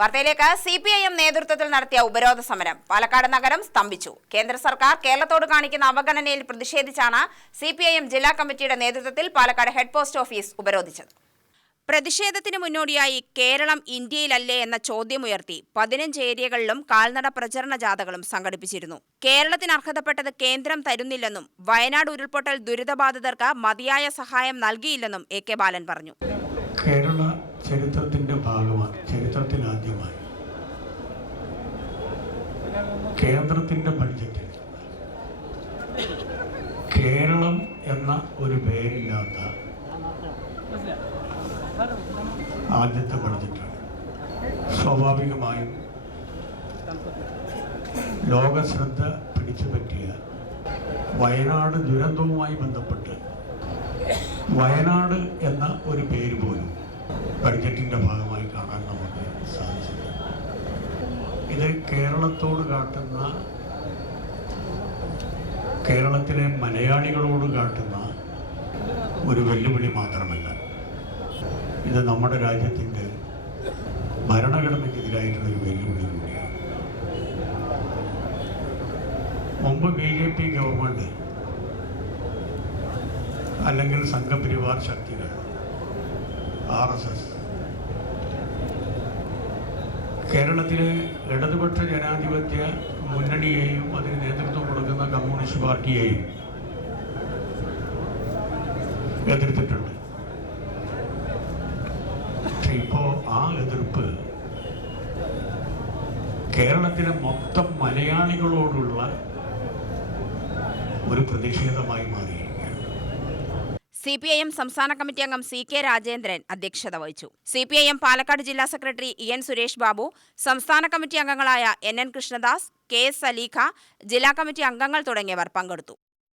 വാർത്തയിലേക്ക്. CPIM നേതൃത്വത്തിൽ നടത്തിയ ഉപരോധ സമരം പാലക്കാട് നഗരം സ്തംഭിച്ചു. കേന്ദ്ര സർക്കാർ കേരളത്തോട് കാണിക്കുന്ന അവഗണനയിൽ പ്രതിഷേധിച്ചാണ് CPIM ജില്ലാ കമ്മിറ്റിയുടെ നേതൃത്വത്തിൽ പാലക്കാട് ഹെഡ് പോസ്റ്റ് ഓഫീസ് ഉപരോധിച്ചത്. പ്രതിഷേധത്തിന് മുന്നോടിയായി കേരളം ഇന്ത്യയിലല്ലേ എന്ന ചോദ്യമുയർത്തി 15 ഏരിയകളിലും കാൽനട പ്രചരണ ജാഥകളും സംഘടിപ്പിച്ചിരുന്നു. കേരളത്തിന് അർഹതപ്പെട്ടത് കേന്ദ്രം തരുന്നില്ലെന്നും വയനാട് ഉരുൾപൊട്ടൽ ദുരിതബാധിതർക്ക് മതിയായ സഹായം നൽകിയില്ലെന്നും AK ബാലൻ പറഞ്ഞു. കേരള ചരിത്രത്തിന്റെ ഭാഗമായി ചരിത്രത്തിലാദ്യമായി കേന്ദ്രത്തിന്റെ ബഡ്ജറ്റിൽ കേരളം എന്ന ഒരു പേരില്ലാത്ത ആദ്യത്തെ ബഡ്ജറ്റാണ്. സ്വാഭാവികമായും ലോകശ്രദ്ധ പിടിച്ചുപറ്റിയ വയനാട് ദുരന്തവുമായി ബന്ധപ്പെട്ട് വയനാട് എന്ന ഒരു പേര് പോലും ബഡ്ജറ്റിൻ്റെ ഭാഗമായി കാണാൻ നമുക്ക് സാധിച്ചില്ല. ഇത് കേരളത്തോട് കാട്ടുന്ന, കേരളത്തിലെ മലയാളികളോട് കാട്ടുന്ന ഒരു വെല്ലുവിളി മാത്രമല്ല, ഇത് നമ്മുടെ രാജ്യത്തിൻ്റെ ഭരണഘടനയ്ക്കെതിരായിട്ടുള്ളൊരു വെല്ലുവിളി കൂടിയാണ്. മുമ്പ് BJP ഗവൺമെൻറ് അല്ലെങ്കിൽ സംഘപരിവാർ ശക്തികൾ, RSS, കേരളത്തിലെ ഇടതുപക്ഷ ജനാധിപത്യ മുന്നണിയെയും അതിന് നേതൃത്വം കൊടുക്കുന്ന കമ്മ്യൂണിസ്റ്റ് പാർട്ടിയെയും എതിർത്തിട്ടുണ്ട്. പക്ഷെ ഇപ്പോൾ ആ എതിർപ്പ് കേരളത്തിലെ മൊത്തം മലയാളികളോടുള്ള ഒരു പ്രതിഷേധമായി മാറി. CPIM സംസ്ഥാന കമ്മിറ്റി അംഗം CK രാജേന്ദ്രൻ അധ്യക്ഷത വഹിച്ചു. CPIM പാലക്കാട് ജില്ലാ സെക്രട്ടറി EN സുരേഷ് ബാബു, സംസ്ഥാന കമ്മിറ്റി അംഗങ്ങളായ NN കൃഷ്ണദാസ്, KS സലീഖ, ജില്ലാ കമ്മിറ്റി അംഗങ്ങൾ തുടങ്ങിയവർ പങ്കെടുത്തു.